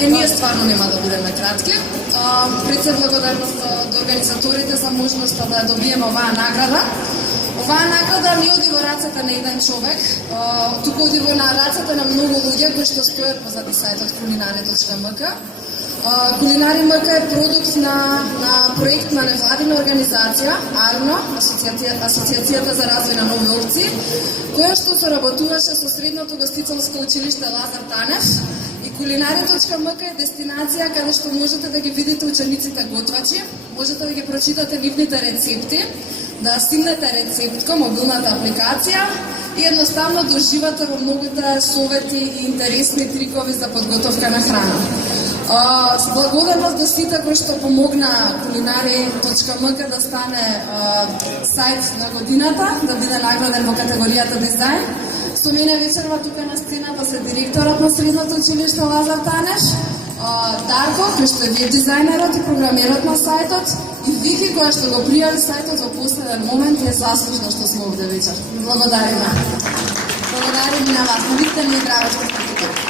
Ние стварно нема да бидеме кратки. Пред се благодарност до организаторите за можноста да добиеме оваа награда. Оваа награда не оди во рацете на еден човек, туку оди во рацете на многу луѓе кои што стојат позади сајтот Кулинари.мк. Кулинари.мк е продукт на проект на невладина организација, АРНО, Асоциацијата за развој на нови опции, која што соработуваше со Средното гостителско училиште Лазар Танев. И Кулинари.мк е дестинација каде што можете да ги видите учениците готвачи, можете да ги прочитате нивните рецепти, да стигнете рецептко, мобилната апликација и едноставно да уживате во многуте совети и интересни трикови за подготовка на храна. С благодарност до сите кои што помогна Кулинари.мк да стане сајт на годината, да биде награден во категоријата дизајн. Со мене вечерва тука на сцената се директорот на Средното училиште Лазар Танев, Дарко, кој што е веб дизајнерот и програмерот на сајтот, и Вики, која што го пријави сајтот во последен момент и е заслужно што сме овде вечер. Благодариме. Благодарим и на вас. Навите ми е драго што сте тука.